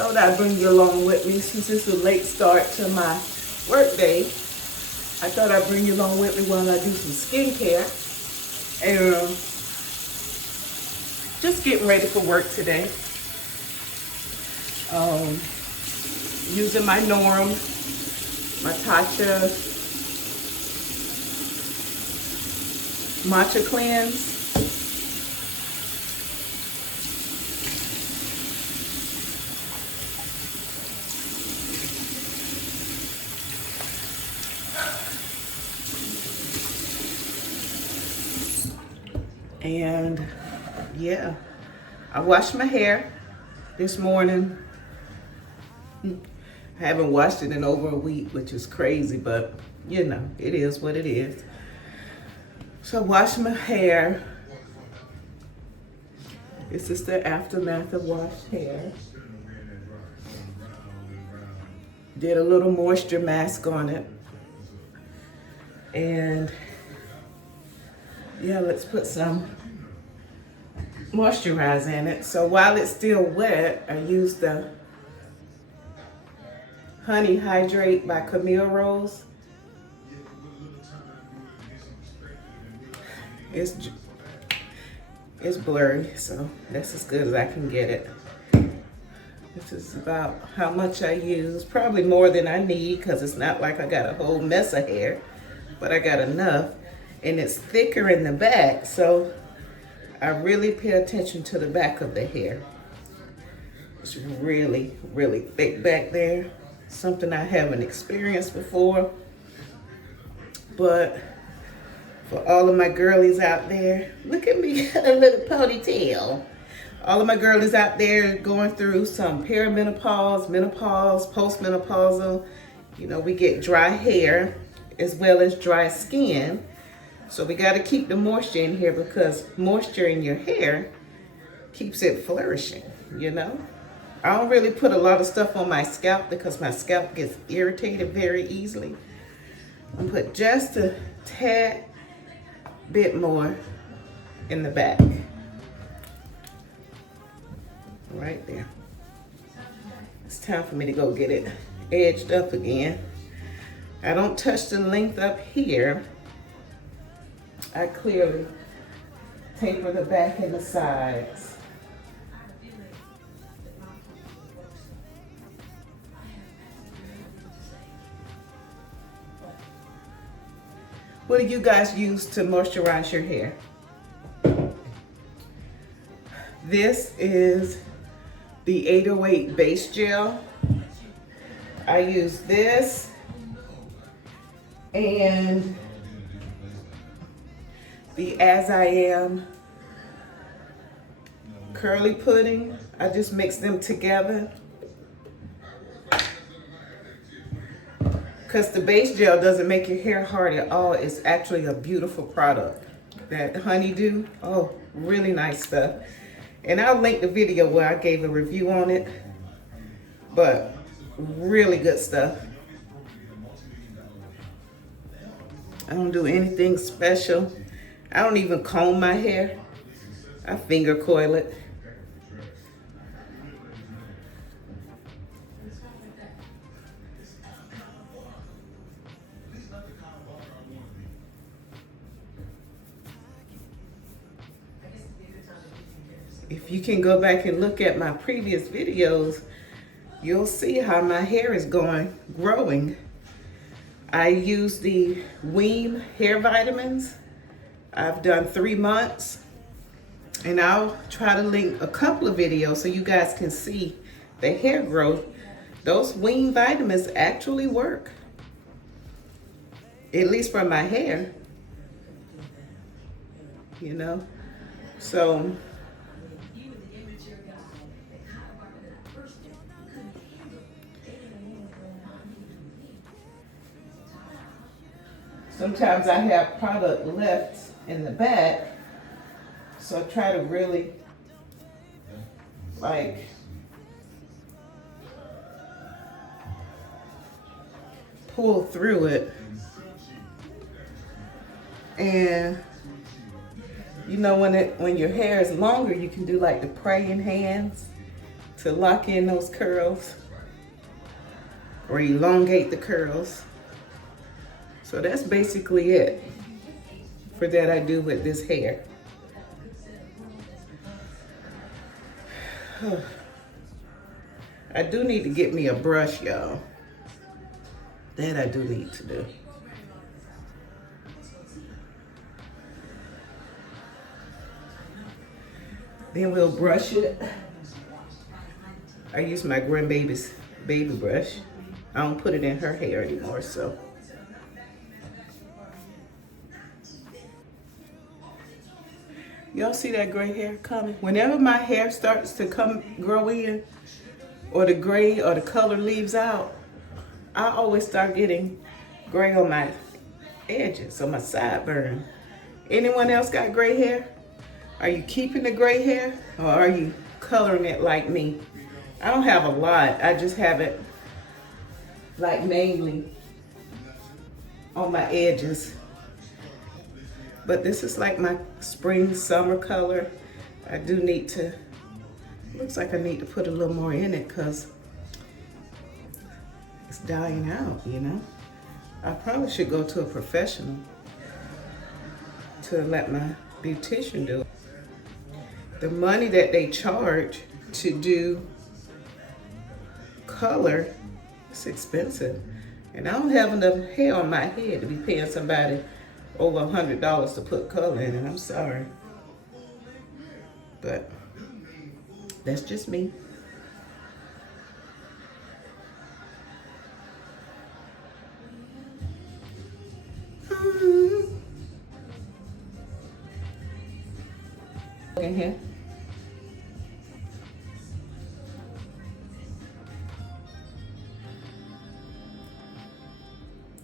Thought I'd bring you along with me since it's a late start to my work day. I thought I'd bring you along with me while I do some skincare. And just getting ready for work today. Using my Norm, my Tatcha Matcha Cleanse. And yeah, I washed my hair this morning. I haven't washed it in over a week, which is crazy, but you know, it is what it is. So I washed my hair. This is the aftermath of washed hair. Did a little moisture mask on it. And yeah, let's put some moisturizer in it. So while it's still wet, I use the Honey Hydrate by Camille Rose. It's blurry, so that's as good as I can get it. This is about how much I use. Probably more than I need because it's not like I got a whole mess of hair, but I got enough. And it's thicker in the back, so I really pay attention to the back of the hair. It's really, really thick back there. Something I haven't experienced before. But for all of my girlies out there, look at me, a little ponytail. All of my girlies out there going through some perimenopause, menopause, postmenopausal. You know, we get dry hair as well as dry skin. So we got to keep the moisture in here because moisture in your hair keeps it flourishing, you know. I don't really put a lot of stuff on my scalp because my scalp gets irritated very easily. I put just a tad bit more in the back. Right there. It's time for me to go get it edged up again. I don't touch the length up here. I clearly taper the back and the sides. What do you guys use to moisturize your hair? This is the 808 Base Gel. I use this and the As I Am Curly Pudding. I just mix them together. Because the base gel doesn't make your hair hard at all. It's actually a beautiful product. That honeydew, oh, really nice stuff. And I'll link the video where I gave a review on it. But really good stuff. I don't do anything special. I don't even comb my hair. I finger coil it. If you can go back and look at my previous videos, you'll see how my hair is growing. I use the GRWM hair vitamins. I've done 3 months, and I'll try to link a couple of videos so you guys can see the hair growth. Those GRWM vitamins actually work, at least for my hair, you know. So sometimes I have product left in the back, so I try to really like pull through it. And you know, when your hair is longer, you can do like the praying hands to lock in those curls or elongate the curls. So that's basically it for that I do with this hair. I do need to get me a brush, y'all. That I do need to do. Then we'll brush it. I use my grandbaby's baby brush. I don't put it in her hair anymore, so. Y'all see that gray hair coming? Whenever my hair starts to grow in, or the gray or the color leaves out, I always start getting gray on my edges, on my sideburn. Anyone else got gray hair? Are you keeping the gray hair, or are you coloring it like me? I don't have a lot. I just have it like mainly on my edges. But this is like my spring, summer color. I do need to, looks like I need to put a little more in it because it's dying out, you know? I probably should go to a professional to let my beautician do it. The money that they charge to do color is expensive. And I don't have enough hair on my head to be paying somebody over $100 to put color in it. I'm sorry. But that's just me. In here.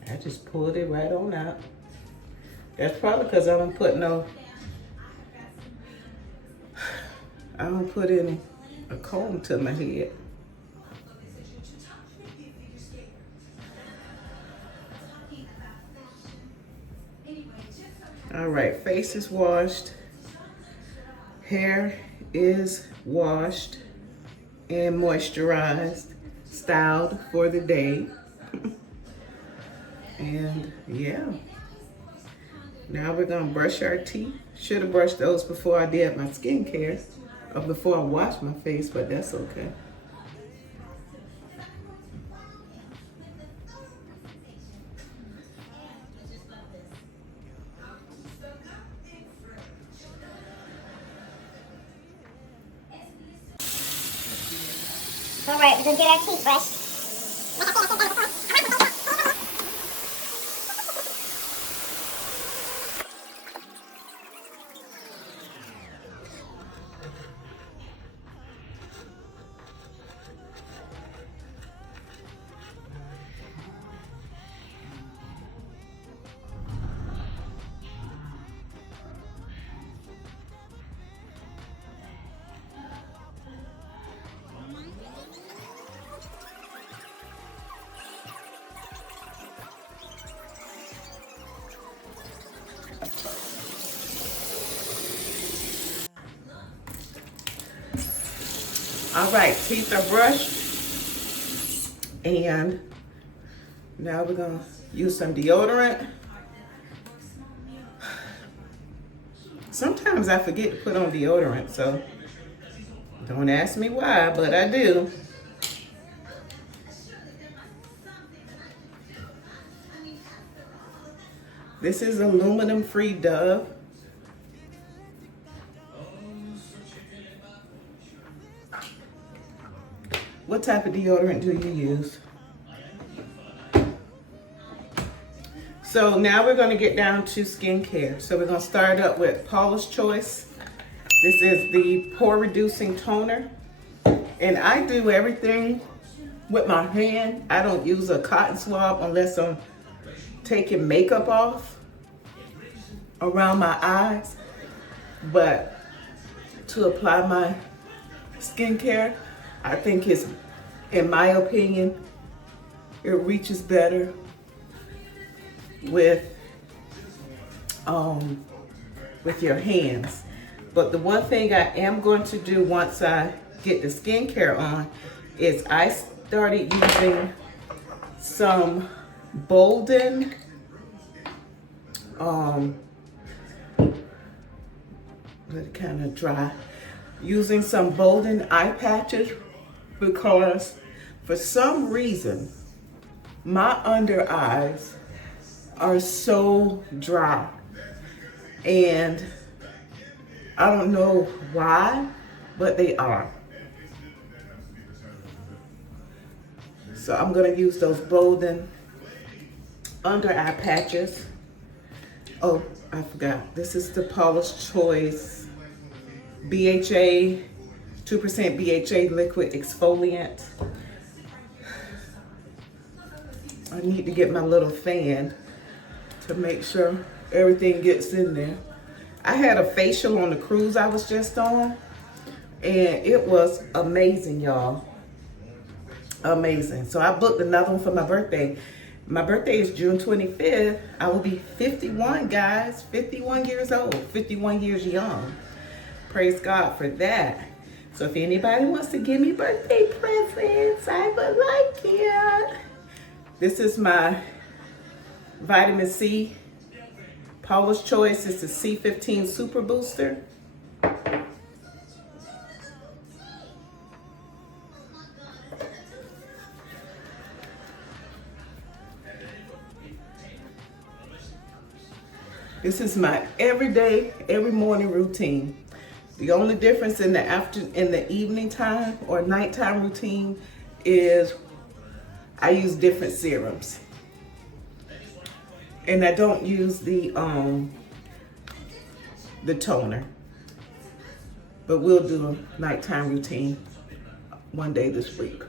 I just pulled it right on out. That's probably because I don't put any a comb to my head. All right, face is washed. Hair is washed and moisturized, styled for the day. And yeah, now we're gonna brush our teeth. Should have brushed those before I did my skincare, or before I washed my face, but that's okay. All right, we're gonna get our teeth brushed. All right, teeth are brushed. And now we're gonna use some deodorant. Sometimes I forget to put on deodorant, so don't ask me why, but I do. This is aluminum-free Dove. What type of deodorant do you use? So now we're going to get down to skincare. So we're going to start up with Paula's Choice. This is the pore reducing toner. And I do everything with my hand. I don't use a cotton swab unless I'm taking makeup off around my eyes. But to apply my skincare, I think it's, in my opinion, it reaches better with your hands. But the one thing I am going to do once I get the skincare on is I started using some Bolden let it kind of dry. Using some Bolden eye patches because for some reason my under eyes are so dry, and I don't know why, but they are. So I'm gonna use those Bolden under eye patches. Oh, I forgot. This is the Paula's Choice BHA, 2% BHA liquid exfoliant. I need to get my little fan to make sure everything gets in there. I had a facial on the cruise I was just on, and it was amazing, y'all. Amazing. So I booked another one for my birthday. My birthday is June 25th. I will be 51, guys. 51 years old. 51 years young. Praise God for that. So if anybody wants to give me birthday presents, I would like it. This is my vitamin C. Paula's Choice is the C15 Super Booster. This is my everyday, every morning routine. The only difference in the evening time or nighttime routine is I use different serums. And I don't use the toner. But we'll do a nighttime routine one day this week.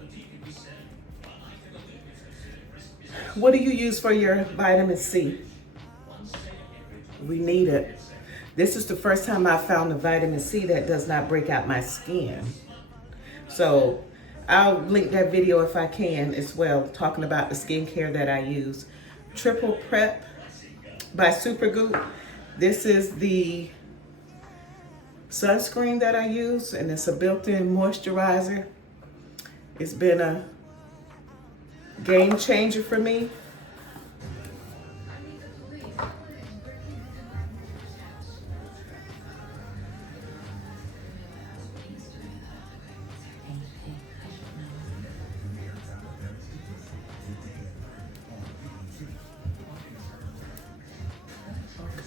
What do you use for your vitamin C? We need it. This is the first time I found a vitamin C that does not break out my skin. So I'll link that video if I can as well, talking about the skincare that I use. Triple Prep by Supergoop. This is the sunscreen that I use, and it's a built-in moisturizer. It's been a game changer for me.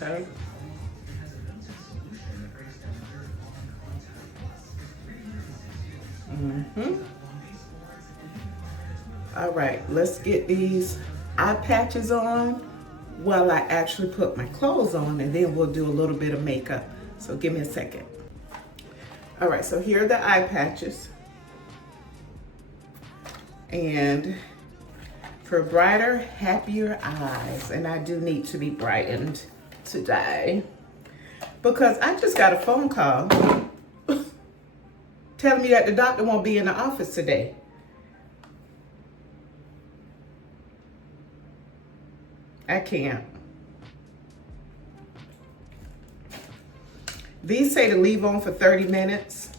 Okay. All right, let's get these eye patches on while I actually put my clothes on, and then we'll do a little bit of makeup. So give me a second. All right, so here are the eye patches. And for brighter, happier eyes, and I do need to be brightened today because I just got a phone call telling me that the doctor won't be in the office today. I can't. These say to leave on for 30 minutes.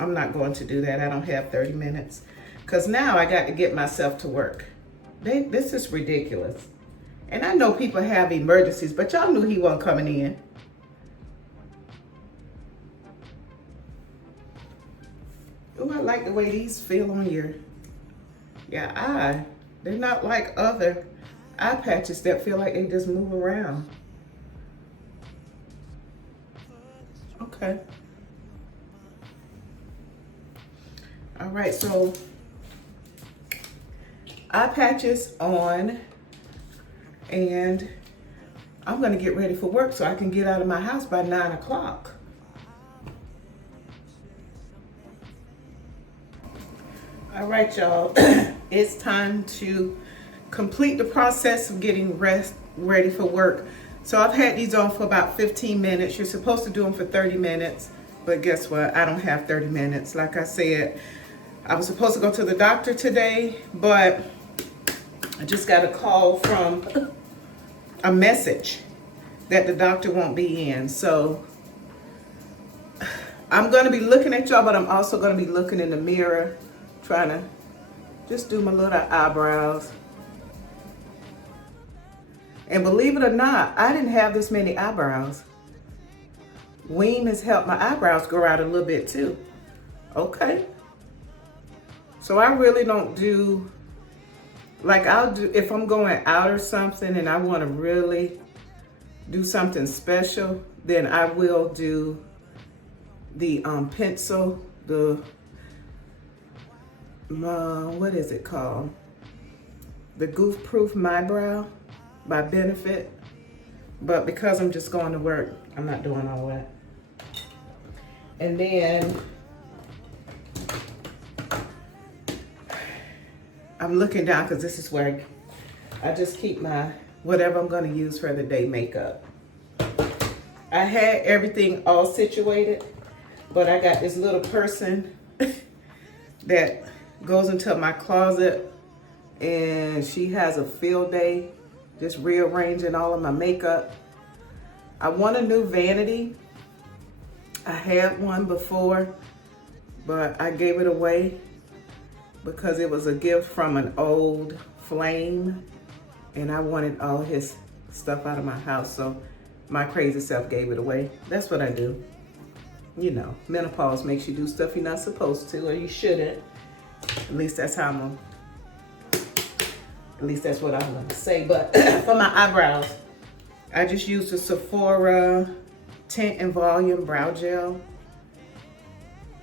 I'm not going to do that. I don't have 30 minutes because now I got to get myself to work. This is ridiculous. And I know people have emergencies, but y'all knew he wasn't coming in. Oh, I like the way these feel on your eye. They're not like other eye patches that feel like they just move around. Okay. All right, so eye patches on, and I'm gonna get ready for work so I can get out of my house by 9 o'clock. All right, y'all, it's time to complete the process of getting ready for work. So I've had these on for about 15 minutes. You're supposed to do them for 30 minutes, but guess what? I don't have 30 minutes. Like I said, I was supposed to go to the doctor today, but I just got a call from a message that the doctor won't be in. So I'm going to be looking at y'all, but I'm also going to be looking in the mirror, trying to just do my little eyebrows. And believe it or not, I didn't have this many eyebrows. Wean has helped my eyebrows grow out a little bit too. Okay. So I really don't do, like I'll do, if I'm going out or something and I want to really do something special, then I will do the pencil, the, what is it called? The Goof Proof My Brow by Benefit. But because I'm just going to work, I'm not doing all that. And then I'm looking down because this is where I just keep my, whatever I'm going to use for the day makeup. I had everything all situated, but I got this little person that goes into my closet and she has a field day just rearranging all of my makeup. I want a new vanity. I had one before, but I gave it away because it was a gift from an old flame and I wanted all his stuff out of my house, so my crazy self gave it away. That's what I do. You know, menopause makes you do stuff you're not supposed to, or you shouldn't. At least that's how at least that's what I'm gonna say. But for my eyebrows, I just used the Sephora Tint and Volume Brow Gel.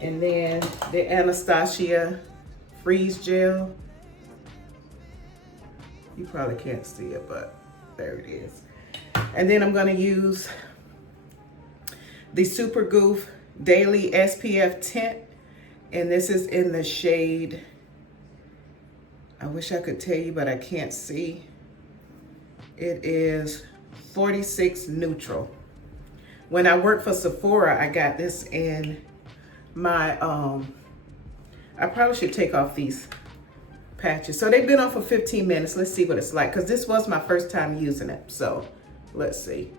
And then the Anastasia Freeze Gel. You probably can't see it, but there it is. And then I'm gonna use the Super Goof Daily SPF Tint. And this is in the shade, I wish I could tell you, but I can't see. It is 46 Neutral. When I worked for Sephora, I got this in my, I probably should take off these patches. So they've been on for 15 minutes. Let's see what it's like, because this was my first time using it. So let's see.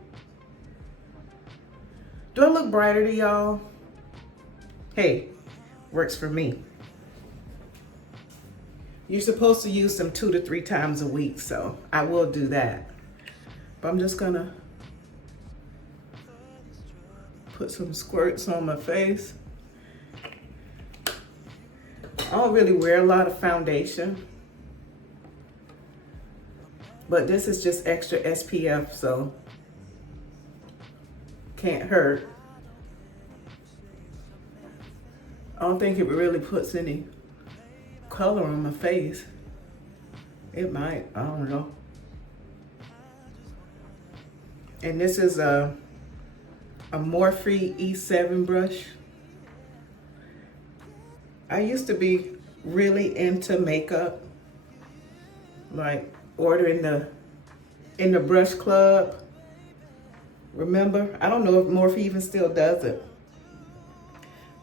Do I look brighter to y'all? Hey, works for me. You're supposed to use them 2 to 3 times a week, so I will do that. But I'm just gonna put some squirts on my face. I don't really wear a lot of foundation, but this is just extra SPF, so can't hurt. I don't think it really puts any color on my face. It might, I don't know. And this is a Morphe E7 brush. I used to be really into makeup, like ordering in the brush club. Remember? I don't know if Morphe even still does it.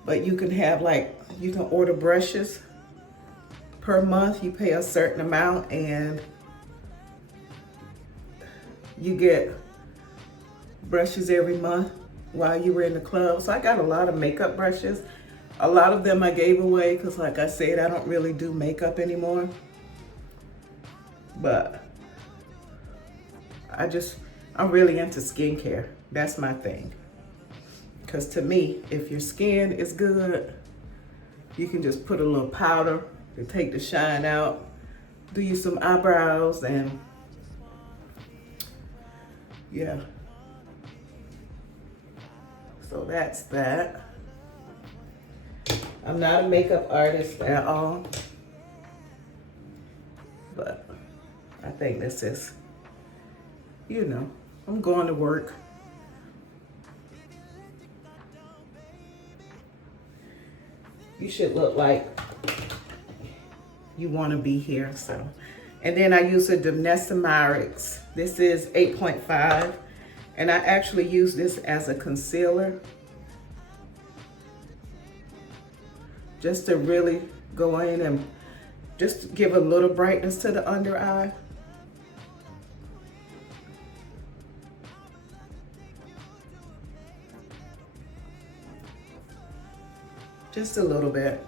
But you can have you can order brushes per month. You pay a certain amount and you get brushes every month while you were in the club. So I got a lot of makeup brushes. A lot of them I gave away because, like I said, I don't really do makeup anymore. But I'm really into skincare. That's my thing. Because to me, if your skin is good, you can just put a little powder to take the shine out, do you some eyebrows, and yeah. So that's that. I'm not a makeup artist at all, but I think this is, you know, I'm going to work. You should look like you want to be here. So, and then I use a Domestomyrix. This is 8.5, and I actually use this as a concealer, just to really go in and just give a little brightness to the under eye. Just a little bit,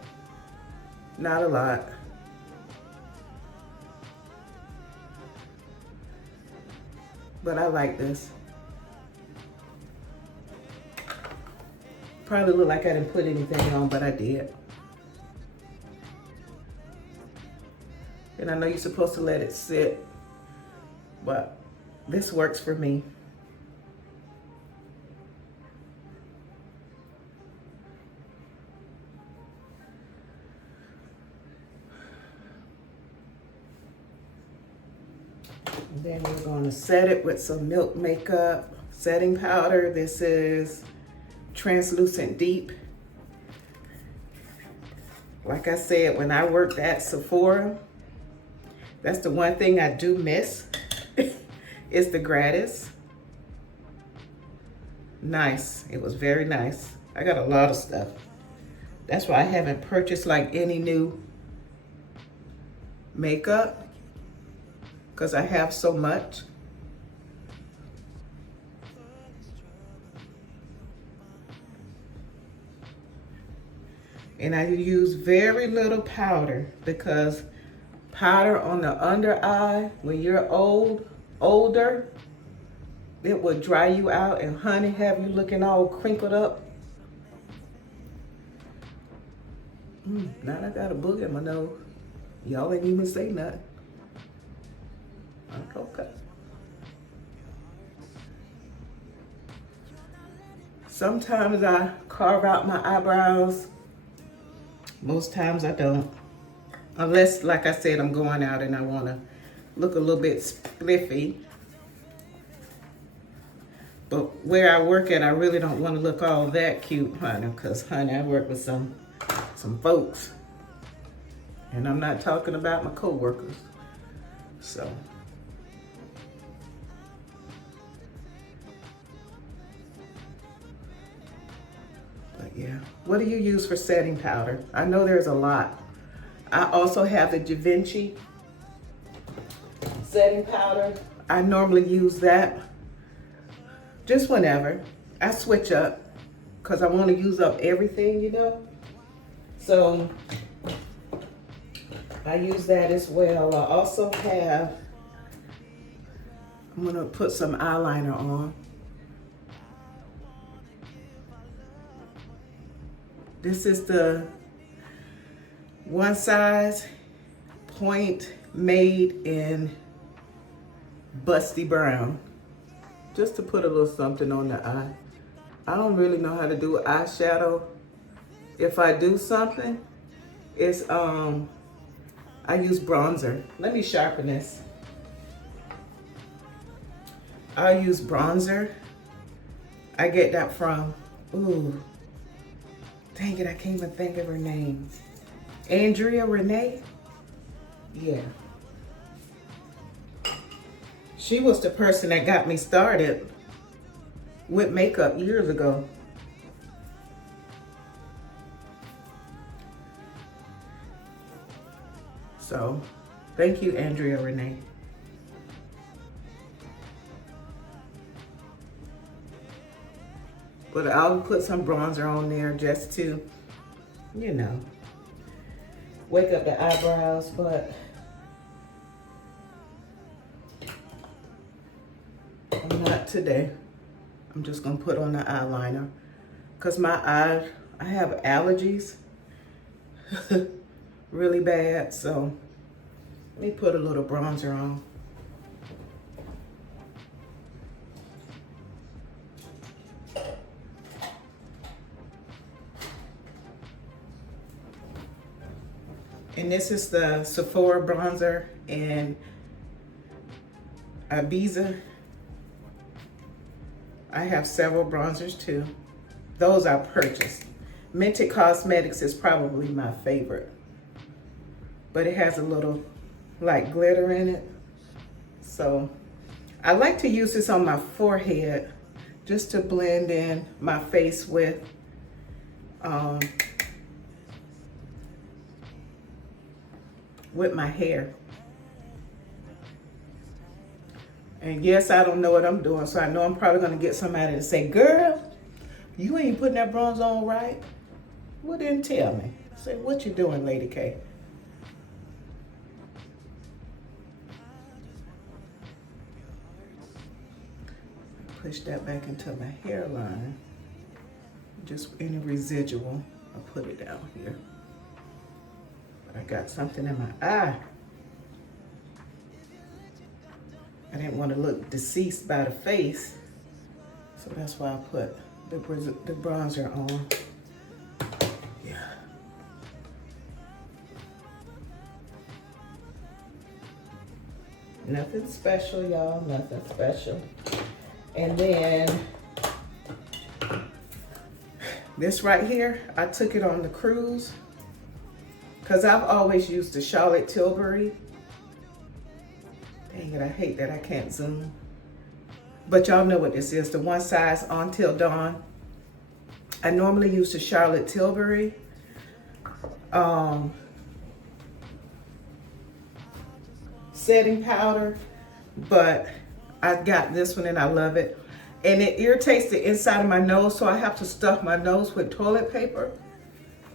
not a lot. But I like this. Probably look like I didn't put anything on, but I did. And I know you're supposed to let it sit, but this works for me. And then we're going to set it with some Milk Makeup setting powder. This is Translucent Deep. Like I said, when I worked at Sephora, that's the one thing I do miss. It's the gratis. Nice. It was very nice. I got a lot of stuff. That's why I haven't purchased like any new makeup, because I have so much. And I use very little powder, because powder on the under eye, when you're older, it will dry you out and honey, have you looking all crinkled up. Now I got a booger in my nose. Y'all ain't even say nothing. Okay. Sometimes I carve out my eyebrows. Most times I don't. Unless, like I said, I'm going out and I want to look a little bit spliffy. But where I work at, I really don't want to look all that cute, honey. Because, honey, I work with some folks. And I'm not talking about my co-workers. So. But yeah. What do you use for setting powder? I know there's a lot. I also have the Da Vinci setting powder. I normally use that just whenever. I switch up because I want to use up everything, you know. So I use that as well. I also have, I'm gonna put some eyeliner on. This is the One Size Point made in Busty Brown. Just to put a little something on the eye. I don't really know how to do eyeshadow. If I do something, it's I use bronzer. Let me sharpen this. I use bronzer. I get that from, ooh, dang it, I can't even think of her name. Andrea Renee? Yeah. She was the person that got me started with makeup years ago. So, thank you, Andrea Renee. But I'll put some bronzer on there just to, you know, wake up the eyebrows, but I'm not today. I'm just gonna put on the eyeliner because my eye, I have allergies really bad, so let me put a little bronzer on. And this is the Sephora bronzer in Ibiza. I have several bronzers too. Those I purchased. Minted Cosmetics is probably my favorite. But it has a little like glitter in it. So I like to use this on my forehead just to blend in my face with my hair. And yes, I don't know what I'm doing, so I know I'm probably gonna get somebody to say, girl, you ain't putting that bronze on right. Well, then tell me. Say, what you doing, Lady K? Push that back into my hairline. Just any residual, I'll put it down here. But I got something in my eye. I didn't want to look deceased by the face, so that's why I put the bronzer on. Yeah. Nothing special, y'all, nothing special. And then this right here, I took it on the cruise because I've always used the Charlotte Tilbury. Dang it, I hate that I can't zoom. But y'all know what this is, the One Size On Till Dawn. I normally use the Charlotte Tilbury. Setting powder, but I got this one and I love it. And it irritates the inside of my nose, so I have to stuff my nose with toilet paper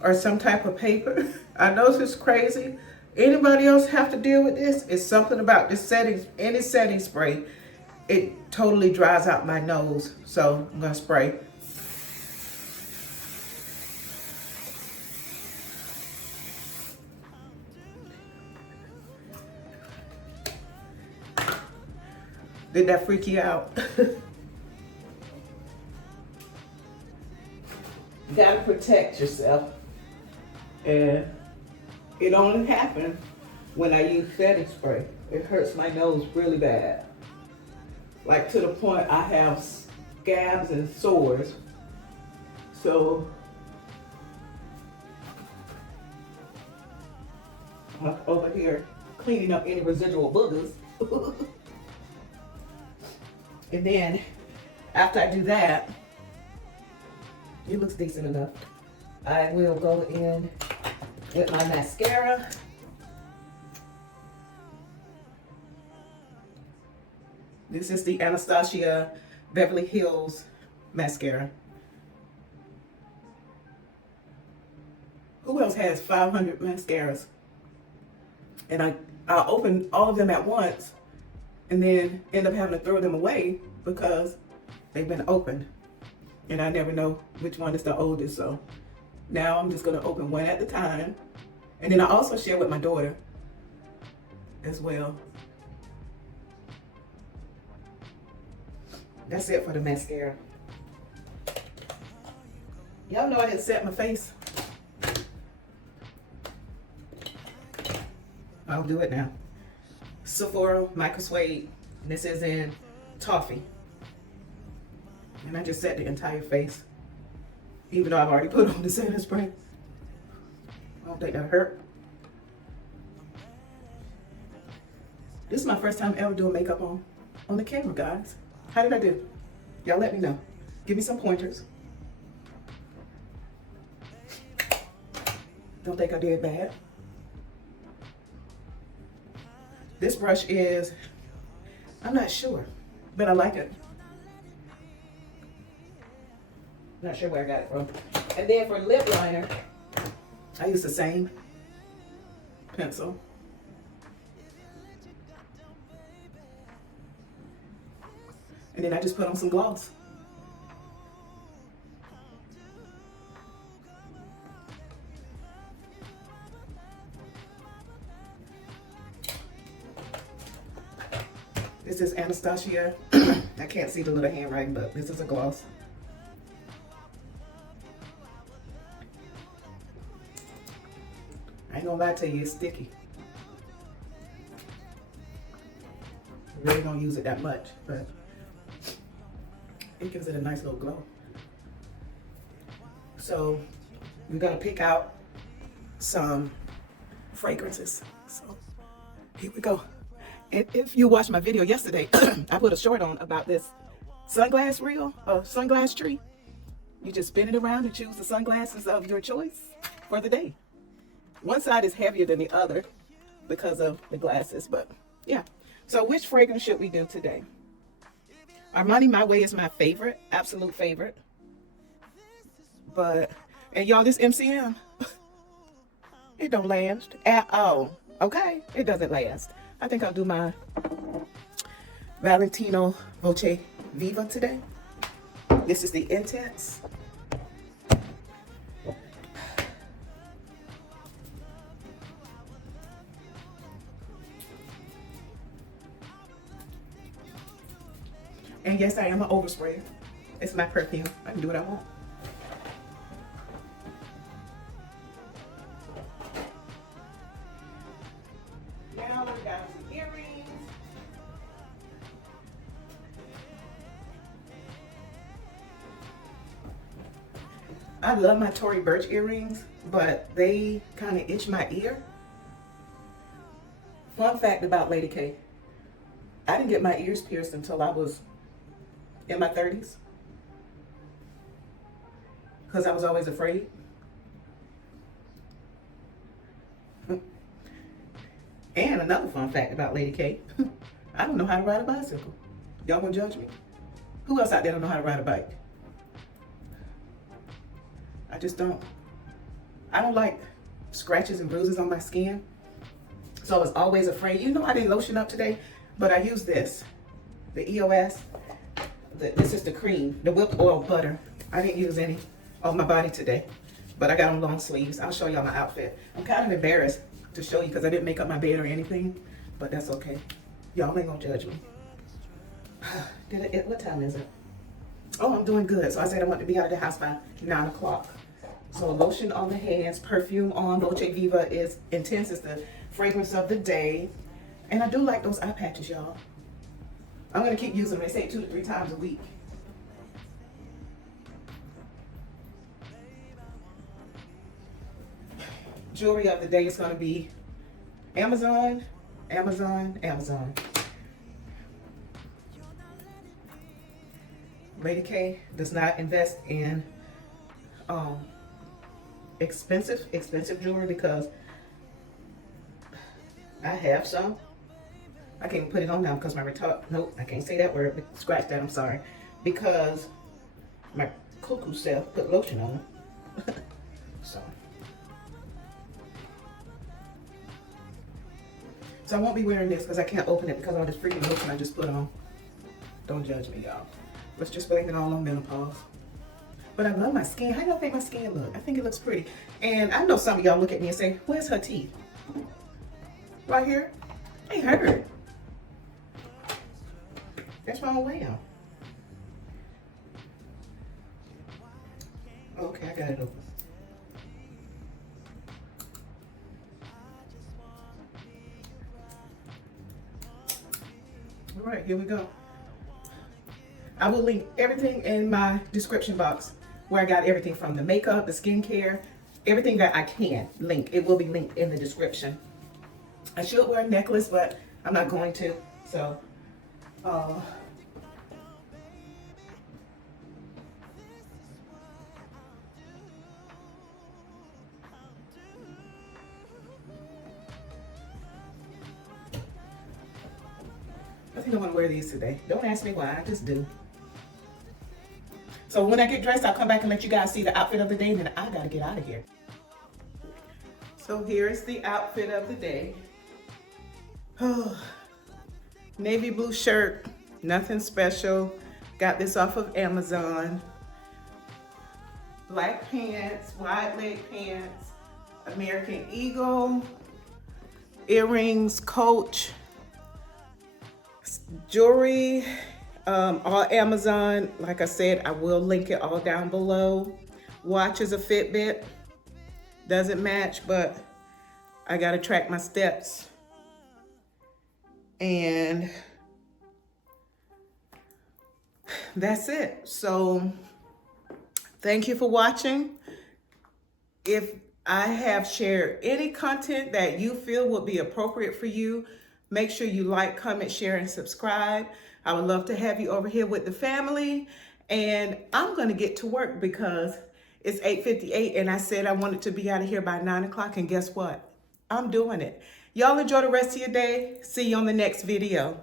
or some type of paper. I know this is crazy. Anybody else have to deal with this? It's something about this setting, any setting spray, it totally dries out my nose. So I'm gonna spray. Did that freak you out? You gotta protect yourself. And it only happened when I use setting spray. It hurts my nose really bad. Like to the point I have scabs and sores. So I'm over here cleaning up any residual boogers. And then after I do that, it looks decent enough. I will go in with my mascara. This is the Anastasia Beverly Hills mascara. Who else has 500 mascaras? And I open all of them at once and then end up having to throw them away because they've been opened. And I never know which one is the oldest, so now I'm just gonna open one at a time. And then I also share with my daughter as well. That's it for the mascara. Y'all know I didn't set my face. I'll do it now. Sephora Micro Suede. This is in Toffee. And I just set the entire face. Even though I've already put on the setting spray. I don't think that hurt. This is my first time ever doing makeup on the camera, guys. How did I do? Y'all let me know. Give me some pointers. Don't think I did bad. This brush is, I'm not sure, but I like it. Not sure where I got it from. And then for lip liner, I use the same pencil. And then I just put on some gloss. This is Anastasia. I can't see the little handwriting, but this is a gloss. I ain't gonna lie to you, it's sticky. I really don't use it that much, but it gives it a nice little glow. So we're gonna pick out some fragrances. So here we go. And if you watched my video yesterday, I put a short on about this sunglass reel or sunglass tree. You just spin it around and choose the sunglasses of your choice for the day. One side is heavier than the other because of the glasses, but yeah. So which fragrance should we do today? Armani My Way is my favorite, absolute favorite. But And y'all, this MCM, it don't last at all. Okay? It doesn't last. I think I'll do my Valentino Voce Viva today. This is the Intense. And yes, I am an oversprayer. It's my perfume. I can do what I want. Now we got some earrings. I love my Tory Burch earrings, but they kind of itch my ear. Fun fact about Lady K, I didn't get my ears pierced until I was in my 30s because I was always afraid. And another fun fact about Lady K, I don't know how to ride a bicycle. Y'all gonna judge me? Who else out there don't know how to ride a bike? I just don't. I don't like scratches and bruises on my skin. So I was always afraid. You know I didn't lotion up today, but I used this, the EOS. This is the cream, the whipped oil butter. I didn't use any on my body today, but I got on long sleeves. I'll show y'all my outfit. I'm kind of embarrassed to show you because I didn't make up my bed or anything, but that's okay. Y'all ain't gonna judge me. What time is it? Oh, I'm doing good. So I said I want to be out of the house by 9 o'clock. So lotion on the hands, perfume on. Voce Viva is Intense. It's the fragrance of the day. And I do like those eye patches, y'all. I'm going to keep using them. They say 2 to 3 times a week. Jewelry of the day is going to be Amazon, Amazon, Amazon. Lady K does not invest in expensive jewelry because I have some. I can't even put it on now because my nope, I can't say that word. Scratch that, I'm sorry. Because my cuckoo self put lotion on it. So I won't be wearing this because I can't open it because all this freaking lotion I just put on. Don't judge me, y'all. Let's just blame it all on menopause. But I love my skin. How y'all think my skin look? I think it looks pretty. And I know some of y'all look at me and say, where's her teeth? Right here? Ain't hurt. That's my own way out. Okay, I got it open. All right, here we go. I will link everything in my description box where I got everything from the makeup, the skincare, everything that I can link. It will be linked in the description. I should wear a necklace, but I'm not going to. So, I think I want to wear these today. Don't ask me why, I just do. So when I get dressed, I'll come back and let you guys see the outfit of the day, and then I gotta get out of here. So here's the outfit of the day. Oh, navy blue shirt, nothing special. Got this off of Amazon. Black pants, wide leg pants, American Eagle, earrings, Coach, jewelry, all Amazon. Like I said, I will link it all down below. Watch is a Fitbit. Doesn't match, but I gotta track my steps. And that's it. So thank you for watching. If I have shared any content that you feel would be appropriate for you, make sure you like, comment, share, and subscribe. I would love to have you over here with the family. And I'm gonna get to work because it's 8:58 and I said I wanted to be out of here by 9 o'clock, and guess what? I'm doing it. Y'all enjoy the rest of your day. See you on the next video.